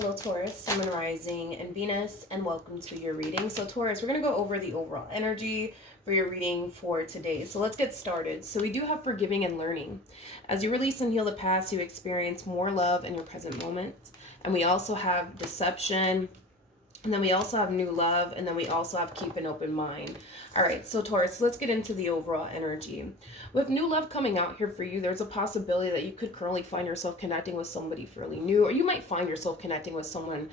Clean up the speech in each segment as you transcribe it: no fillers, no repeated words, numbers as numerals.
Hello Taurus, Sun and Rising, and Venus, and welcome to your reading. So Taurus, we're going to go over the overall energy for your reading for today. So let's get started. So we do have forgiving and learning. As you release and heal the past, you experience more love in your present moment. And we also have deception, and then we also have new love, and then we also have keep an open mind. All right, so Taurus, let's get into the overall energy. With new love coming out here for you, there's a possibility that you could currently find yourself connecting with somebody fairly new, or you might find yourself connecting with someone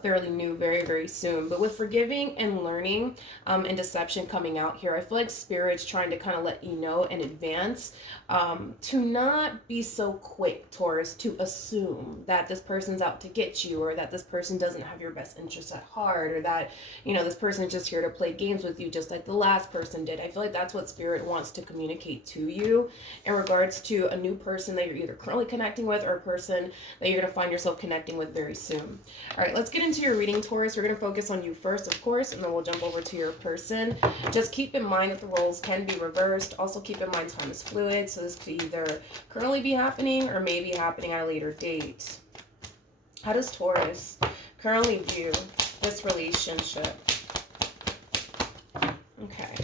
fairly new very, very soon. But with forgiving and learning and deception coming out here, I feel like Spirit's trying to kind of let you know in advance to not be so quick, Taurus, to assume that this person's out to get you, or that this person doesn't have your best interests at heart, or that, you know, this person is just here to play games with you just like the last person did. I feel like that's what Spirit wants to communicate to you in regards to a new person that you're either currently connecting with or a person that you're going to find yourself connecting with very soon. All right, let's get into your reading, Taurus. We're going to focus on you first, of course, and then we'll jump over to your person. Just keep in mind that the roles can be reversed. Also keep in mind time is fluid, so this could either currently be happening or maybe happening at a later date. How does Taurus currently view this relationship? Okay.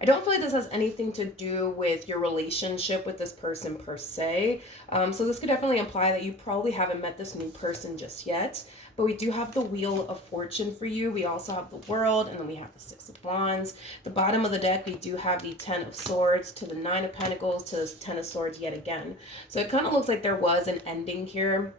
I don't feel like this has anything to do with your relationship with this person per se. So this could definitely imply that you probably haven't met this new person just yet. But we do have the Wheel of Fortune for you. We also have the World, and then we have the Six of Wands. The bottom of the deck, we do have the Ten of Swords to the Nine of Pentacles to the Ten of Swords yet again. So it kind of looks like there was an ending here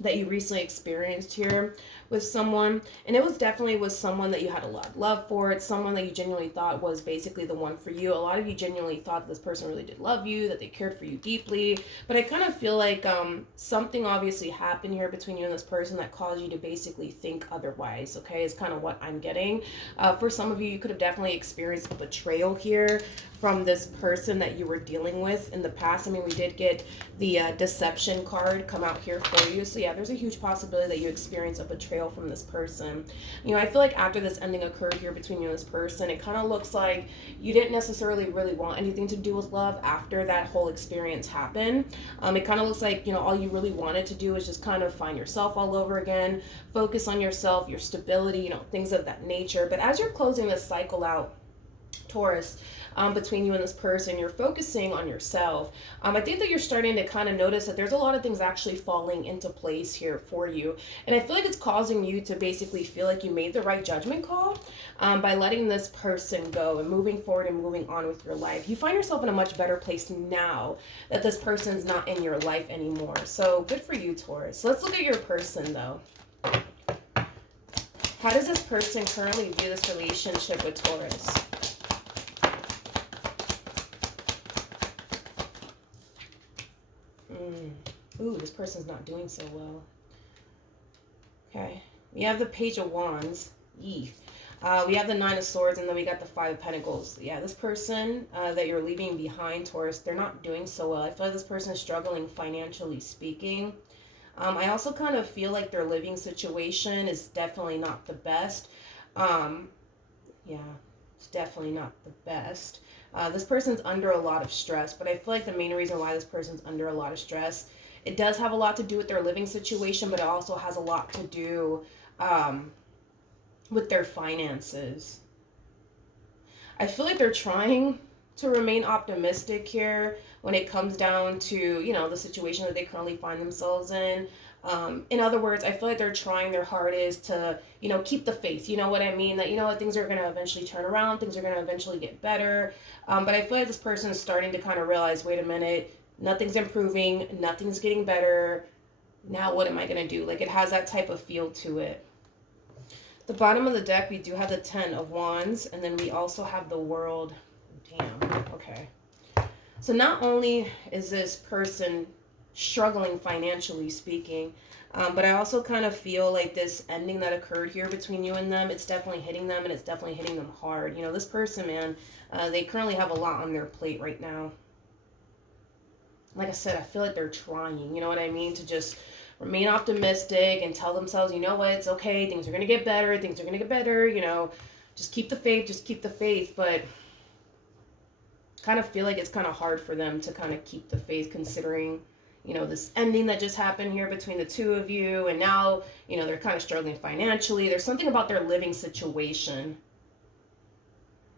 that you recently experienced here with someone, and it was definitely with someone that you had a lot of love for. It's someone that you genuinely thought was basically the one for you. A lot of you genuinely thought this person really did love you, that they cared for you deeply, but I kind of feel like something obviously happened here between you and this person that caused you to basically think otherwise. Okay, is kind of what I'm getting. For some of you, you could have definitely experienced a betrayal here from this person that you were dealing with in the past. I mean, we did get the deception card come out here for you. So yeah, there's a huge possibility that you experience a betrayal from this person. You know, I feel like after this ending occurred here between you and this person, it kind of looks like you didn't necessarily really want anything to do with love after that whole experience happened. It kind of looks like, you know, all you really wanted to do is just kind of find yourself all over again, focus on yourself, your stability, you know, things of that nature. But as you're closing this cycle out, Taurus, between you and this person, you're focusing on yourself. I think that you're starting to kind of notice that there's a lot of things actually falling into place here for you. And I feel like it's causing you to basically feel like you made the right judgment call by letting this person go and moving forward and moving on with your life. You find yourself in a much better place now that this person's not in your life anymore. So good for you, Taurus. Let's look at your person, though. How does this person currently view this relationship with Taurus? Ooh, this person's not doing so well. Okay. We have the Page of Wands. Yee. We have the Nine of Swords, and then we got the Five of Pentacles. Yeah, this person that you're leaving behind, Taurus, they're not doing so well. I feel like this person is struggling financially speaking. I also kind of feel like their living situation is definitely not the best. Yeah, it's definitely not the best. This person's under a lot of stress, but I feel like the main reason why this person's under a lot of stress, it does have a lot to do with their living situation, but it also has a lot to do with their finances. I feel like they're trying to remain optimistic here when it comes down to, you know, the situation that they currently find themselves in. In other words, I feel like they're trying their hardest to, you know, keep the faith. You know what I mean? That, you know what, things are going to eventually turn around. Things are going to eventually get better. But I feel like this person is starting to kind of realize, wait a minute, nothing's improving. Nothing's getting better. Now what am I going to do? Like, it has that type of feel to it. The bottom of the deck, we do have the Ten of Wands. And then we also have the World. Damn. Okay. So not only is this person struggling financially speaking, but I also kind of feel like this ending that occurred here between you and them, it's definitely hitting them, and it's definitely hitting them hard. You know, this person, man, they currently have a lot on their plate right now. Like I said, I feel like they're trying, you know what I mean, to just remain optimistic and tell themselves, you know what, it's okay, things are going to get better, things are going to get better, you know, just keep the faith, just keep the faith. But kind of feel like it's kind of hard for them to kind of keep the faith, considering, this ending that just happened here between the two of you, and now, they're kind of struggling financially. There's something about their living situation.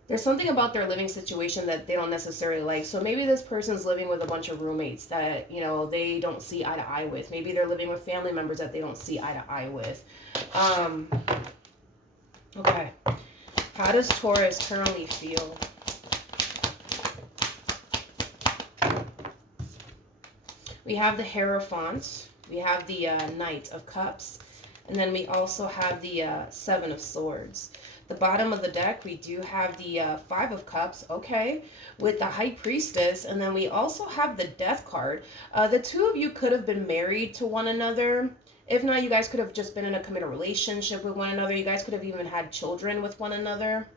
There's something about their living situation that they don't necessarily like. So maybe this person's living with a bunch of roommates that, they don't see eye to eye with. Maybe they're living with family members that they don't see eye to eye with. Okay. How does Taurus currently feel? We have the Hierophant. We have the Knight of Cups. And then we also have the Seven of Swords. The bottom of the deck, we do have the Five of Cups, okay, with the High Priestess. And then we also have the Death card. The two of you could have been married to one another. If not, you guys could have just been in a committed relationship with one another. You guys could have even had children with one another.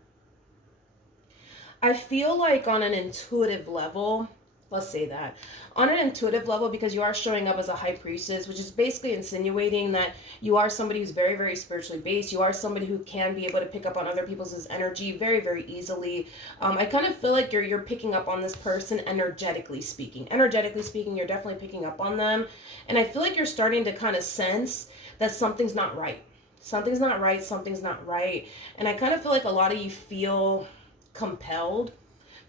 I feel like on an intuitive level, let's say that. On an intuitive level, because you are showing up as a high priestess, which is basically insinuating that you are somebody who's very, very spiritually based. You are somebody who can be able to pick up on other people's energy very, very easily. I kind of feel like you're picking up on this person energetically speaking. Energetically speaking, you're definitely picking up on them. And I feel like you're starting to kind of sense that something's not right. Something's not right. Something's not right. And I kind of feel like a lot of you feel compelled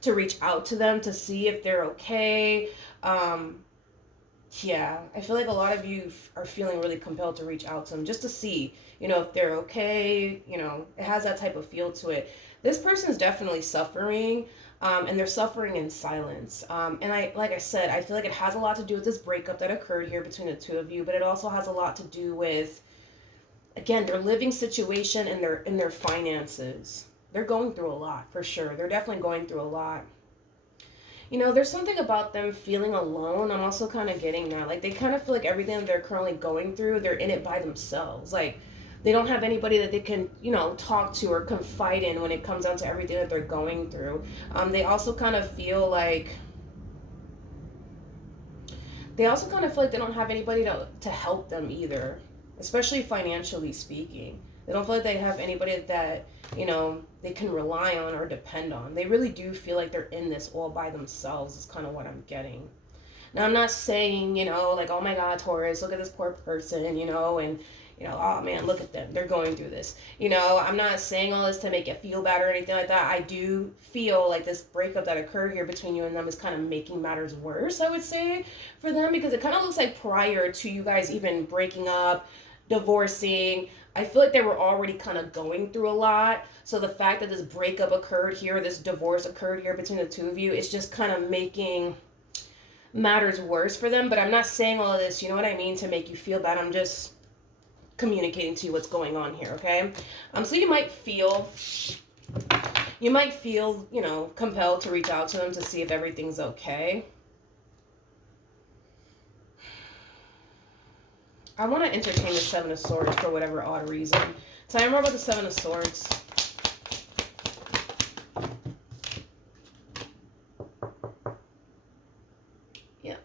to reach out to them to see if they're okay. Yeah, I feel like a lot of you are feeling really compelled to reach out to them just to see, if they're okay. It has that type of feel to it. This person's definitely suffering, and they're suffering in silence. And like I said, I feel like it has a lot to do with this breakup that occurred here between the two of you, but it also has a lot to do with, again, their living situation and their finances. They're going through a lot, for sure. They're definitely going through a lot. There's something about them feeling alone. I'm also kind of getting that. Like, they kind of feel like everything that they're currently going through, they're in it by themselves. Like, they don't have anybody that they can, talk to or confide in when it comes down to everything that they're going through. They also kind of feel like they don't have anybody to help them either, especially financially speaking. They don't feel like they have anybody that, they can rely on or depend on. They really do feel like they're in this all by themselves is kind of what I'm getting. Now, I'm not saying, like, oh my God, Taurus, look at this poor person, and, oh man, look at them. They're going through this. I'm not saying all this to make you feel bad or anything like that. I do feel like this breakup that occurred here between you and them is kind of making matters worse, I would say, for them, because it kind of looks like prior to you guys even breaking up, divorcing, I feel like they were already kind of going through a lot. So the fact that this breakup occurred here, this divorce occurred here between the two of you, it's just kind of making matters worse for them. But I'm not saying all of this, you know what I mean, to make you feel bad. I'm just communicating to you what's going on here, okay? So you might feel, compelled to reach out to them to see if everything's okay. I want to entertain the Seven of Swords for whatever odd reason. Tell me more about the Seven of Swords. Yeah.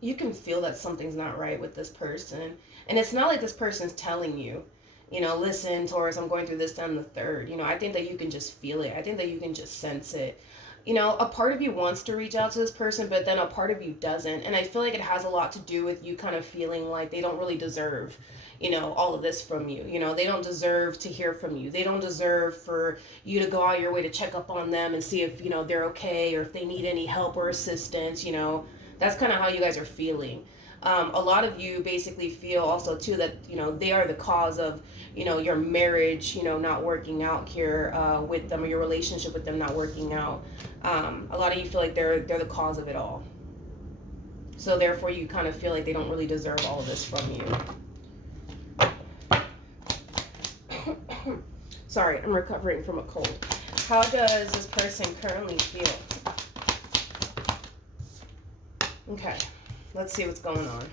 You can feel that something's not right with this person. And it's not like this person's telling you, listen, Taurus, I'm going through this, and the third. I think that you can just feel it. I think that you can just sense it. A part of you wants to reach out to this person, but then a part of you doesn't. And I feel like it has a lot to do with you kind of feeling like they don't really deserve, all of this from you. They don't deserve to hear from you. They don't deserve for you to go out your way to check up on them and see if, they're okay or if they need any help or assistance. That's kind of how you guys are feeling. A lot of you basically feel also too that they are the cause of your marriage not working out here with them, or your relationship with them not working out. A lot of you feel like they're the cause of it all, so therefore you kind of feel like they don't really deserve all of this from you. Sorry, I'm recovering from a cold. How does this person currently feel? Okay, let's see what's going on.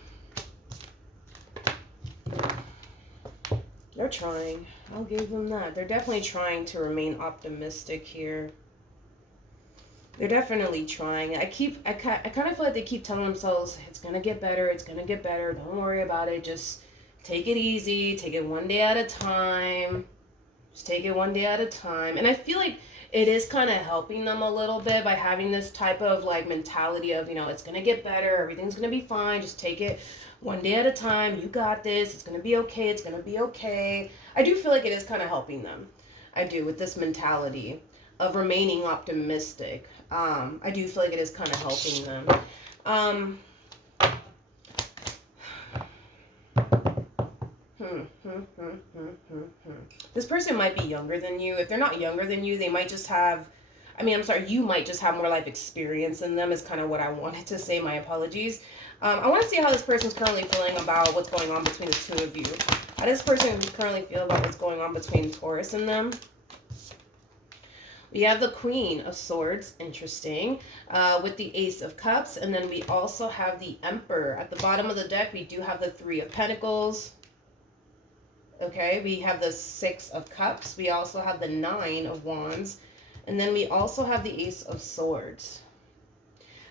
They're trying. I'll give them that. They're definitely trying to remain optimistic here. They're definitely trying. I kind of feel like they keep telling themselves, it's going to get better. It's going to get better. Don't worry about it. Just take it easy. Take it one day at a time. Just take it one day at a time. And I feel like it is kind of helping them a little bit by having this type of like mentality of, you know, it's going to get better, everything's going to be fine, just take it one day at a time, you got this, it's going to be okay, it's going to be okay. I do feel like it is kind of helping them. I do, with this mentality of remaining optimistic. I do feel like it is kind of helping them. Um, This person might be younger than you. If they're not younger than you, they might just have, I mean, I'm sorry, you might just have more life experience than them, is kind of what I wanted to say. My apologies. I want to see how this person's currently feeling about what's going on between the two of you. How does this person currently feel about what's going on between Taurus and them? We have the Queen of Swords, interesting, with the Ace of Cups. And then we also have the Emperor. At the bottom of the deck, we do have the Three of Pentacles. Okay, we have the Six of Cups. We also have the Nine of Wands. And then we also have the Ace of Swords.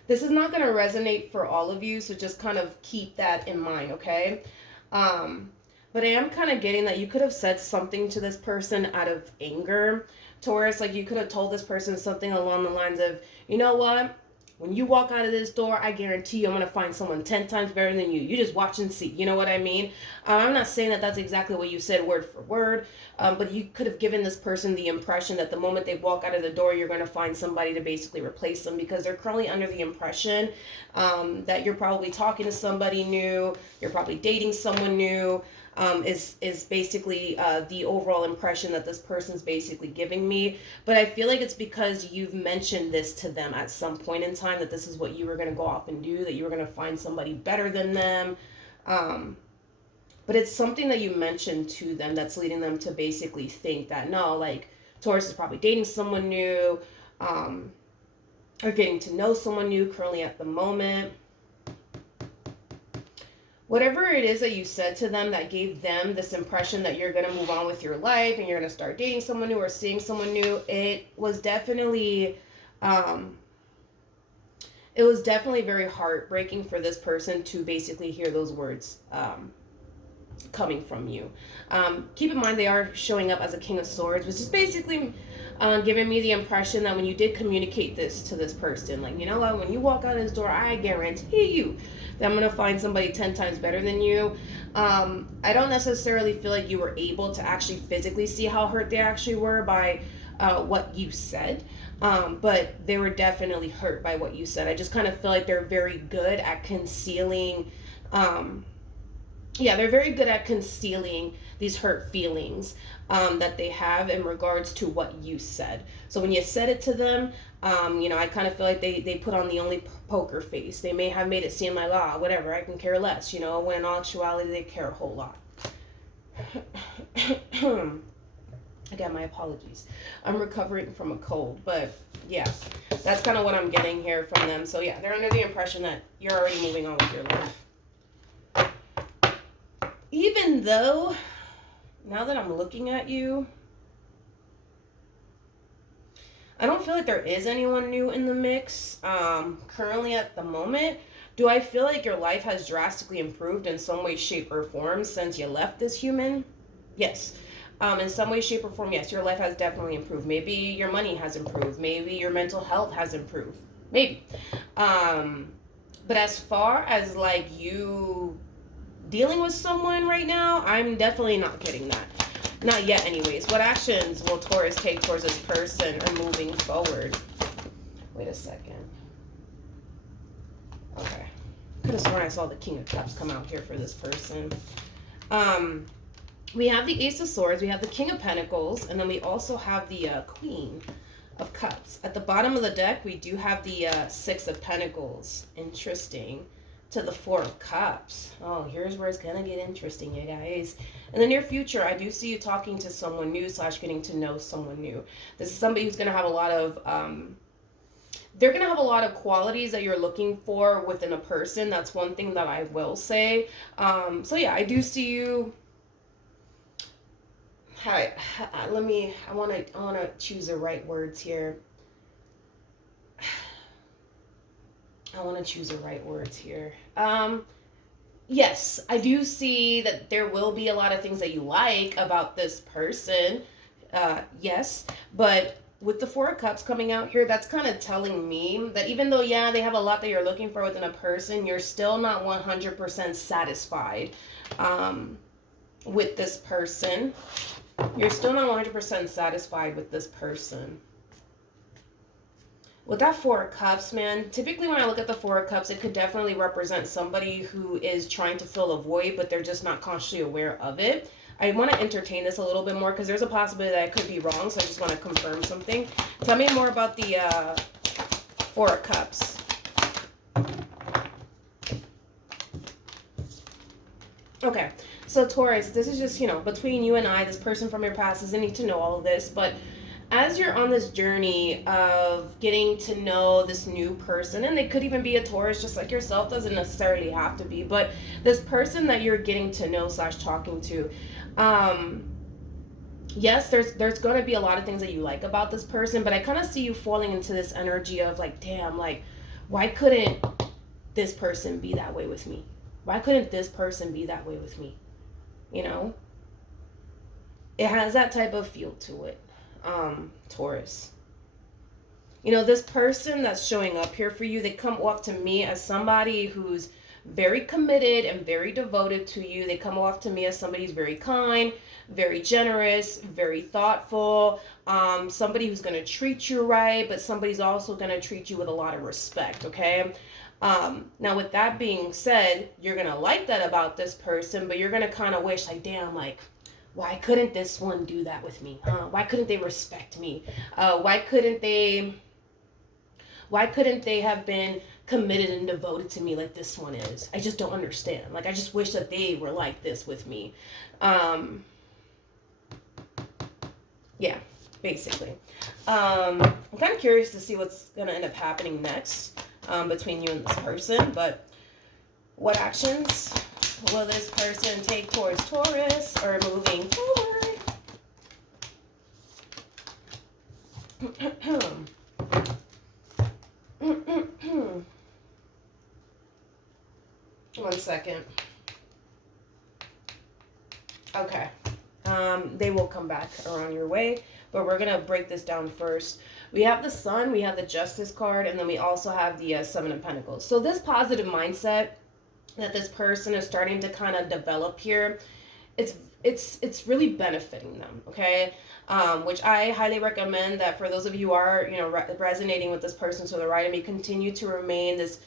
This is not going to resonate for all of you, so just kind of keep that in mind, okay? But I am kind of getting that you could have said something to this person out of anger, Taurus. Like you could have told this person something along the lines of, you know what? When you walk out of this door, I guarantee you I'm going to find someone 10 times better than you. You just watch and see. You know what I mean? I'm not saying that that's exactly what you said word for word, but you could have given this person the impression that the moment they walk out of the door, you're going to find somebody to basically replace them, because they're currently under the impression that you're probably talking to somebody new, you're probably dating someone new. Is basically the overall impression that this person's basically giving me. But I feel like it's because you've mentioned this to them at some point in time, that this is what you were going to go off and do, that you were going to find somebody better than them. But it's something that you mentioned to them that's leading them to basically think that, no, like Taurus is probably dating someone new, or getting to know someone new currently at the moment. Whatever it is that you said to them that gave them this impression that you're going to move on with your life and you're going to start dating someone new or seeing someone new, it was definitely very heartbreaking for this person to basically hear those words coming from you. Keep in mind they are showing up as a King of Swords, which is basically giving me the impression that when you did communicate this to this person, like, you know what, when you walk out of this door, I guarantee you that I'm going to find somebody 10 times better than you. I don't necessarily feel like you were able to actually physically see how hurt they actually were by what you said. But they were definitely hurt by what you said. I just kind of feel like they're very good at concealing they're very good at concealing these hurt feelings that they have in regards to what you said. So when you said it to them, I kind of feel like they put on the only poker face. They may have made it seem like, whatever, I can care less, when in actuality they care a whole lot. Again, my apologies. I'm recovering from a cold, but yeah, that's kind of what I'm getting here from them. So yeah, they're under the impression that you're already moving on with your life. Even though, now that I'm looking at you, I don't feel like there is anyone new in the mix currently at the moment. Do I feel like your life has drastically improved in some way, shape, or form since you left this human? Yes. In some way, shape, or form, yes, your life has definitely improved. Maybe your money has improved. Maybe your mental health has improved. Maybe. But as far as like you dealing with someone right now, I'm definitely not getting that. Not yet anyways. What actions will Taurus take towards this person or moving forward? Wait a second. Okay. Could have sworn I saw the King of Cups come out here for this person. We have the Ace of Swords, we have the King of Pentacles, and then we also have the Queen of Cups. At the bottom of the deck, we do have the Six of Pentacles. Interesting. To the Four of Cups. Oh, here's where it's gonna get interesting, you guys. In the near future, I do see you talking to someone new / getting to know someone new. This is somebody who's gonna have a lot of they're gonna have a lot of qualities that you're looking for within a person. That's one thing that I will say. So yeah, I do see you. I wanna choose the right words here. Yes, I do see that there will be a lot of things that you like about this person. Yes, but with the Four of Cups coming out here, that's kind of telling me that even though, yeah, they have a lot that you're looking for within a person, you're still not 100% satisfied with this person. You're still not 100% satisfied with this person. With that Four of Cups, man, typically when I look at the Four of Cups, it could definitely represent somebody who is trying to fill a void, but they're just not consciously aware of it. I want to entertain this a little bit more because there's a possibility that I could be wrong, so I just want to confirm something. Tell me more about the Four of Cups. Okay, so Taurus, this is just, between you and I, this person from your past doesn't need to know all of this, but as you're on this journey of getting to know this new person, and they could even be a Taurus just like yourself, doesn't necessarily have to be, but this person that you're getting to know / talking to, yes, there's going to be a lot of things that you like about this person, but I kind of see you falling into this energy of like, damn, like, why couldn't this person be that way with me? Why couldn't this person be that way with me? It has that type of feel to it. Taurus. This person that's showing up here for you, they come off to me as somebody who's very committed and very devoted to you. They come off to me as somebody who's very kind, very generous, very thoughtful, somebody who's going to treat you right, but somebody's also going to treat you with a lot of respect, okay? Now, with that being said, you're going to like that about this person, but you're going to kind of wish, like, damn, like, why couldn't this one do that with me? Why couldn't they respect me? Why couldn't they have been committed and devoted to me like this one is? I just don't understand. Like, I just wish that they were like this with me. Yeah, basically. I'm kind of curious to see what's going to end up happening next between you and this person. But what actions will this person take towards Taurus or moving forward? One second. Okay. They will come back around your way, but we're going to break this down first. We have the Sun, we have the Justice card, and then we also have the Seven of Pentacles. So this positive mindset that this person is starting to kind of develop here, it's really benefiting them, okay? Which I highly recommend that for those of you who are, resonating with this person to the right of me, continue to remain this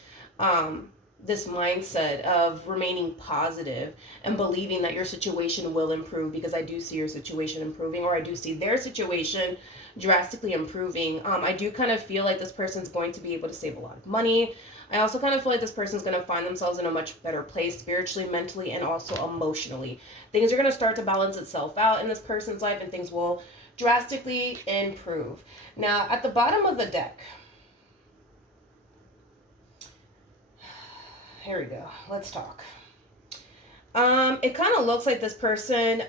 mindset of remaining positive and believing that your situation will improve, because I do see your situation improving, or I do see their situation drastically improving. I do kind of feel like this person's going to be able to save a lot of money. I also kind of feel like this person's going to find themselves in a much better place spiritually, mentally, and also emotionally. Things are going to start to balance itself out in this person's life, and things will drastically improve. Now, at the bottom of the deck, here we go. Let's talk. It kind of looks like this person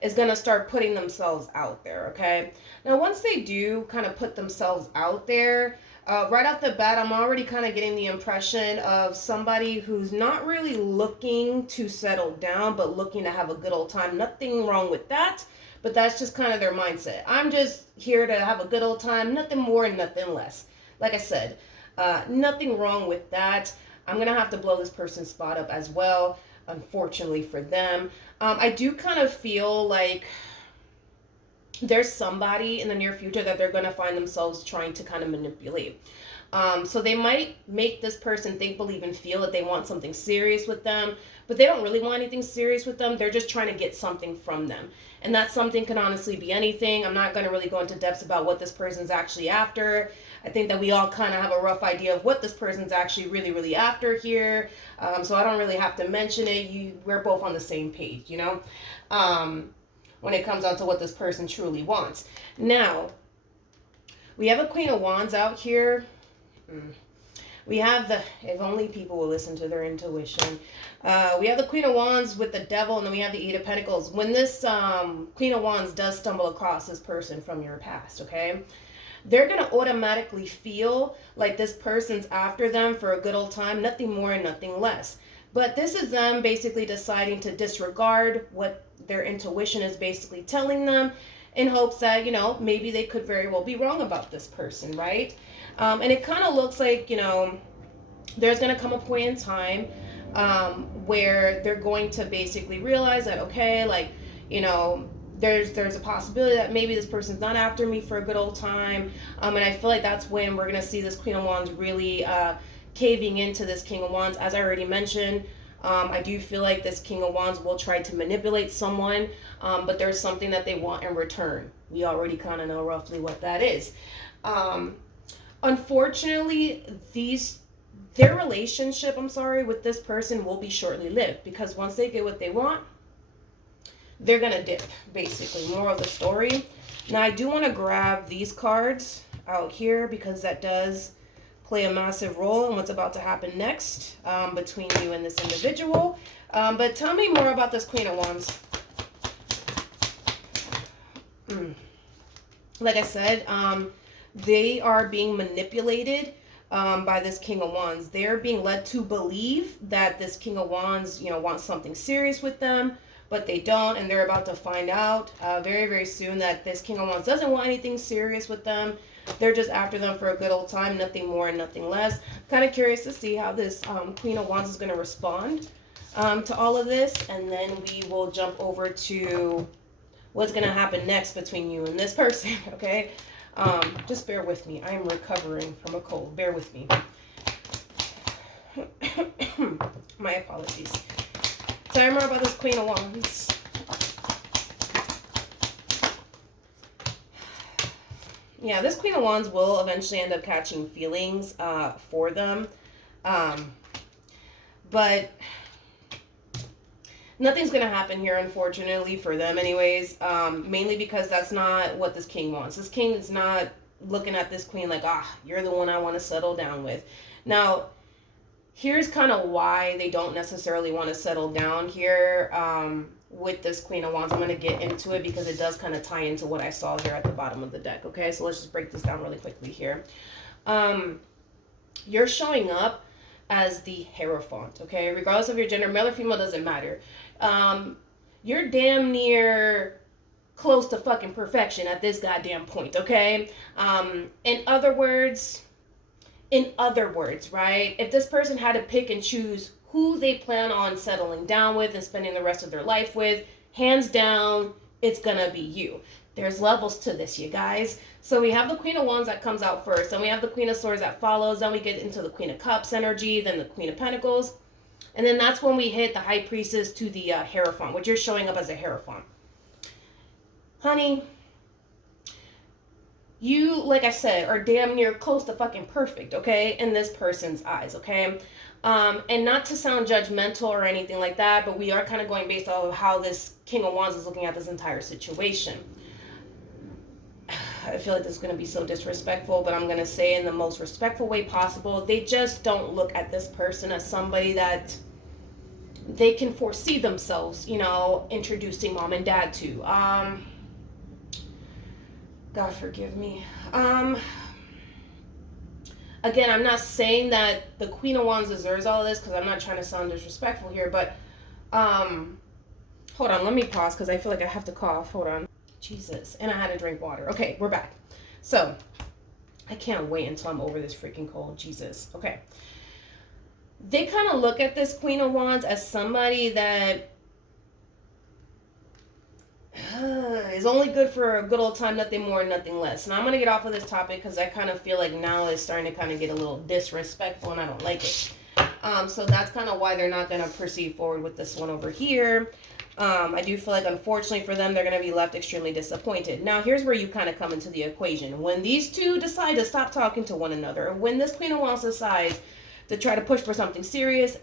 is going to start putting themselves out there, okay? Now, once they do kind of put themselves out there, right off the bat, I'm already kind of getting the impression of somebody who's not really looking to settle down, but looking to have a good old time. Nothing wrong with that, but that's just kind of their mindset. I'm just here to have a good old time, nothing more and nothing less. Like I said, nothing wrong with that. I'm going to have to blow this person's spot up as well, unfortunately for them. I do kind of feel like there's somebody in the near future that they're going to find themselves trying to kind of manipulate. So they might make this person think, believe, and feel that they want something serious with them, but they don't really want anything serious with them. They're just trying to get something from them. And that something can honestly be anything. I'm not going to really go into depths about what this person's actually after. I think that we all kind of have a rough idea of what this person's actually really, really after here. So I don't really have to mention it. We're both on the same page, when it comes down to what this person truly wants. Now, we have a Queen of Wands out here. We have if only people will listen to their intuition. We have the Queen of Wands with the Devil, and then we have the Eight of Pentacles. When this Queen of Wands does stumble across this person from your past, okay, they're going to automatically feel like this person's after them for a good old time, nothing more and nothing less. But this is them basically deciding to disregard what their intuition is basically telling them in hopes that, you know, maybe they could very well be wrong about this person, right? And it kind of looks like, you know, there's going to come a point in time where they're going to basically realize that, okay, like, you know, there's a possibility that maybe this person's not after me for a good old time. And I feel like that's when we're going to see this Queen of Wands really caving into this King of Wands. As I already mentioned, I do feel like this King of Wands will try to manipulate someone, but there's something that they want in return. We already kind of know roughly what that is. Unfortunately, their relationship, with this person will be shortly lived, because once they get what they want, they're gonna dip, basically. Moral of the story. Now, I do want to grab these cards out here because that does play a massive role in what's about to happen next between you and this individual. But tell me more about this Queen of Wands. Like I said, they are being manipulated by this King of Wands. They're being led to believe that this King of Wands, you know, wants something serious with them, but they don't, and they're about to find out very, very soon that this King of Wands doesn't want anything serious with them. They're just after them for a good old time, nothing more and nothing less. Kind of curious to see how this Queen of Wands is going to respond to all of this, and then we will jump over to what's going to happen next between you and this person, okay? Just bear with me. I am recovering from a cold. Bear with me. My apologies. Tell me more about this Queen of Wands. Yeah, this Queen of Wands will eventually end up catching feelings for them. But nothing's going to happen here, unfortunately, for them anyways. Mainly because that's not what this king wants. This king is not looking at this queen like, you're the one I want to settle down with. Now, here's kind of why they don't necessarily want to settle down here with this Queen of Wands. I'm going to get into it because it does kind of tie into what I saw here at the bottom of the deck. Okay, so let's just break this down really quickly here. You're showing up as the Hierophant, okay? Regardless of your gender, male or female, doesn't matter. You're damn near close to fucking perfection at this goddamn point, okay? In other words, right? If this person had to pick and choose who they plan on settling down with and spending the rest of their life with, hands down, it's gonna be you. There's levels to this, you guys. So we have the Queen of Wands that comes out first, then we have the Queen of Swords that follows, then we get into the Queen of Cups energy, then the Queen of Pentacles, and then that's when we hit the High Priestess to the Hierophant, which you're showing up as a Hierophant. Honey, you, like I said, are damn near close to fucking perfect, okay, in this person's eyes, okay? And not to sound judgmental or anything like that, but we are kind of going based off of how this King of Wands is looking at this entire situation. I feel like this is going to be so disrespectful, but I'm going to say in the most respectful way possible. They just don't look at this person as somebody that they can foresee themselves, you know, introducing mom and dad to. God forgive me. Again, I'm not saying that the Queen of Wands deserves all of this because I'm not trying to sound disrespectful here, but hold on, let me pause because I feel like I have to cough. Hold on. Jesus. And I had to drink water. Okay, we're back. So, I can't wait until I'm over this freaking cold. Jesus. Okay. They kind of look at this Queen of Wands as somebody that is only good for a good old time, nothing more, nothing less. Now, I'm going to get off of this topic because I kind of feel like now it's starting to kind of get a little disrespectful and I don't like it. So that's kind of why they're not going to proceed forward with this one over here. I do feel like, unfortunately for them, they're going to be left extremely disappointed. Now, here's where you kind of come into the equation. When these two decide to stop talking to one another, when this Queen of Wands decides to try to push for something serious,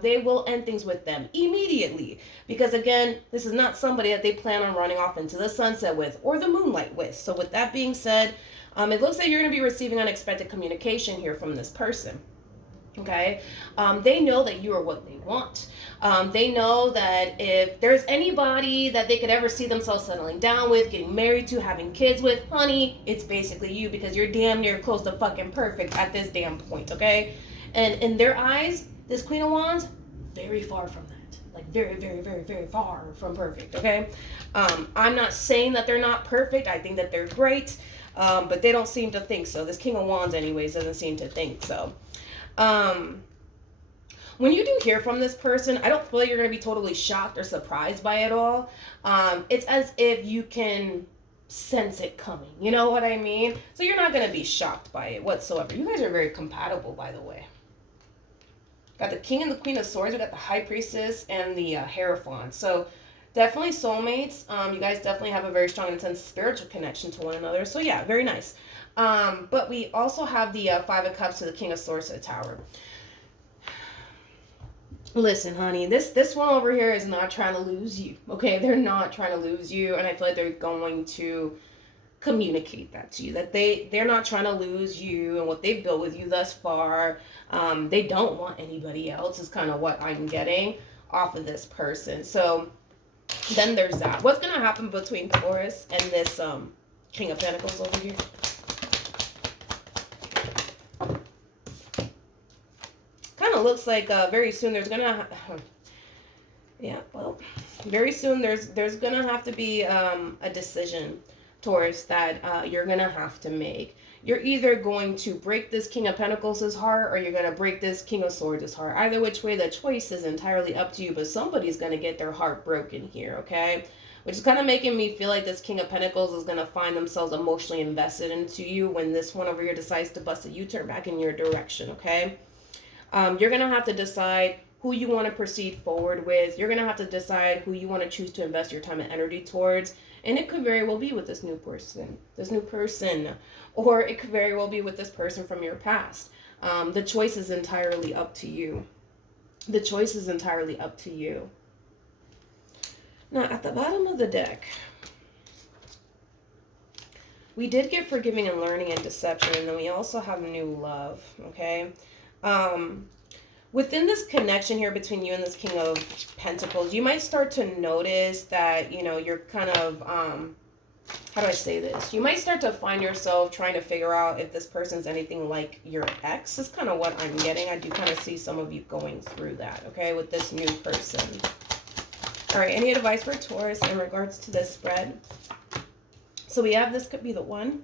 they will end things with them immediately. Because, again, this is not somebody that they plan on running off into the sunset with or the moonlight with. So with that being said, it looks like you're going to be receiving unexpected communication here from this person. Okay, they know that you are what they want. They know that if there's anybody that they could ever see themselves settling down with, getting married to, having kids with, honey, it's basically you, because you're damn near close to fucking perfect at this damn point, okay? And in their eyes, this Queen of Wands, very far from that. Like, very, very, very, very far from perfect, okay? I'm not saying that they're not perfect. I think that they're great, but they don't seem to think so. This King of Wands, anyways, doesn't seem to think so. When you do hear from this person, I don't feel like you're going to be totally shocked or surprised by it all. It's as if you can sense it coming. You know what I mean? So you're not going to be shocked by it whatsoever. You guys are very compatible, by the way. Got the King and the Queen of Swords. We got the High Priestess and the Hierophant. So definitely soulmates. You guys definitely have a very strong and intense spiritual connection to one another. So yeah, very nice. But we also have the Five of Cups to the King of Swords to the Tower. Listen, honey, this one over here is not trying to lose you. Okay, they're not trying to lose you, and I feel like they're going to communicate that to you, that they're not trying to lose you and what they've built with you thus far. They don't want anybody else is kind of what I'm getting off of this person. So then there's that. What's going to happen between Taurus and this King of Pentacles over here? Kind of looks like very soon there's gonna very soon there's gonna have to be a decision, Taurus, that you're gonna have to make. You're either going to break this King of Pentacles' heart, or you're gonna break this King of Swords' heart. Either which way, the choice is entirely up to you, but somebody's gonna get their heart broken here, okay? Which is kind of making me feel like this King of Pentacles is going to find themselves emotionally invested into you when this one over here decides to bust a U-turn back in your direction, okay? You're going to have to decide who you want to proceed forward with. You're going to have to decide who you want to choose to invest your time and energy towards. And it could very well be with this new person. Or it could very well be with this person from your past. The choice is entirely up to you. The choice is entirely up to you. Now, at the bottom of the deck, we did get forgiving and learning and deception, and then we also have new love, okay? Within this connection here between you and this King of Pentacles, you might start to notice that, you know, you're kind of, how do I say this? You might start to find yourself trying to figure out if this person's anything like your ex. Is kind of what I'm getting. I do kind of see some of you going through that, okay, with this new person. All right, any advice for Taurus in regards to this spread? So we have this could be the one.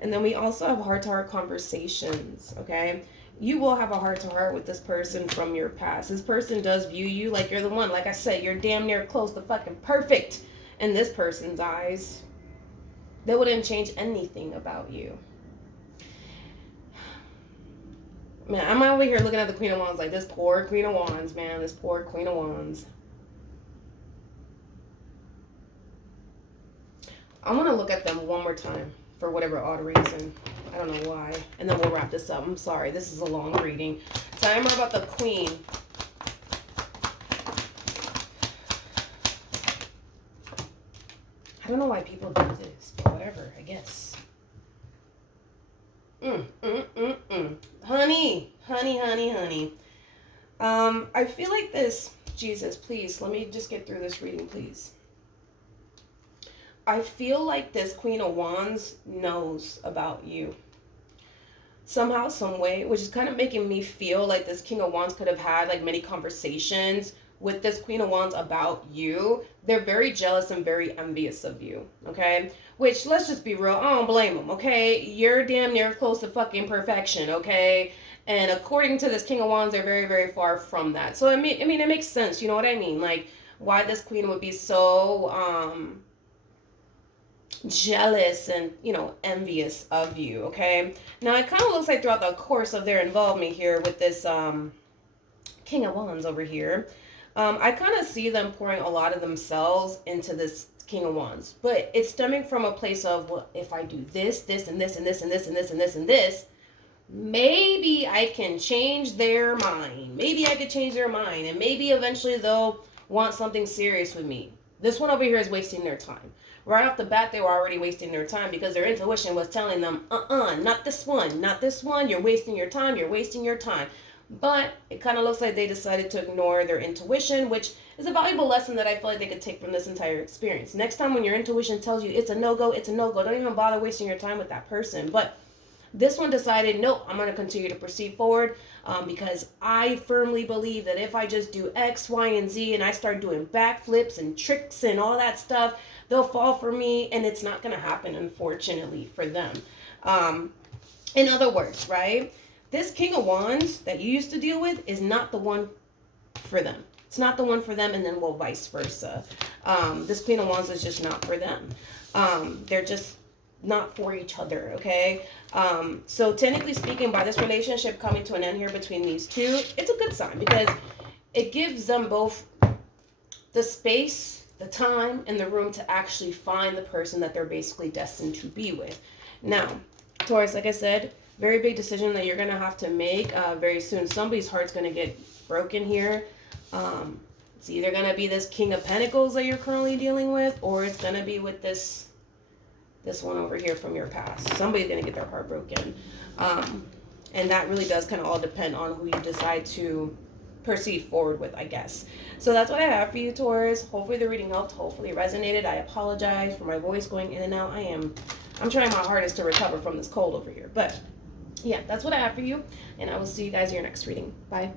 And then we also have heart-to-heart conversations, okay? You will have a heart-to-heart with this person from your past. This person does view you like you're the one. Like I said, you're damn near close to fucking perfect in this person's eyes. They wouldn't change anything about you. Man, I'm over here looking at the Queen of Wands like this poor Queen of Wands, man. This poor Queen of Wands. I want to look at them one more time for whatever odd reason. I don't know why. And then we'll wrap this up. I'm sorry. This is a long reading. Tell me more about the Queen. I don't know why people do this, but whatever, I guess. Honey. I feel like this... Jesus, please, let me just get through this reading, please. I feel like this Queen of Wands knows about you. Somehow, some way, which is kind of making me feel like this King of Wands could have had like many conversations with this Queen of Wands about you. They're very jealous and very envious of you, okay? Which, let's just be real, I don't blame them, okay? You're damn near close to fucking perfection, okay? And according to this King of Wands, they're very, very far from that. So, I mean, it makes sense, you know what I mean? Like, why this Queen would be so, jealous and, you know, envious of you, okay? Now, it kind of looks like throughout the course of their involvement here with this King of Wands over here, I kind of see them pouring a lot of themselves into this King of Wands. But it's stemming from a place of, well, if I do this, this, and this, and this, and this, and this, and this, and this, maybe I can change their mind. Maybe I could change their mind. And maybe eventually they'll want something serious with me. This one over here is wasting their time. Right off the bat, they were already wasting their time because their intuition was telling them, not this one, not this one. You're wasting your time. You're wasting your time. But it kind of looks like they decided to ignore their intuition, which is a valuable lesson that I feel like they could take from this entire experience. Next time when your intuition tells you it's a no-go, it's a no-go. Don't even bother wasting your time with that person. But This one decided, no, I'm going to continue to proceed forward because I firmly believe that if I just do X, Y, and Z and I start doing backflips and tricks and all that stuff, they'll fall for me, and it's not going to happen, unfortunately, for them. Um, in other words, right? This King of Wands that you used to deal with is not the one for them. It's not the one for them, and then well, vice versa. This Queen of Wands is just not for them. They're just not for each other, okay? So technically speaking, by this relationship coming to an end here between these two, it's a good sign because it gives them both the space, the time, and the room to actually find the person that they're basically destined to be with. Now, Taurus, like I said, very big decision that you're going to have to make very soon. Somebody's heart's going to get broken here. It's either going to be this King of Pentacles that you're currently dealing with, or it's going to be with this one over here from your past. Somebody's going to get their heart broken. And that really does kind of all depend on who you decide to proceed forward with, I guess. So that's what I have for you, Taurus. Hopefully the reading helped. Hopefully it resonated. I apologize for my voice going in and out. I'm trying my hardest to recover from this cold over here. But yeah, that's what I have for you. And I will see you guys in your next reading. Bye.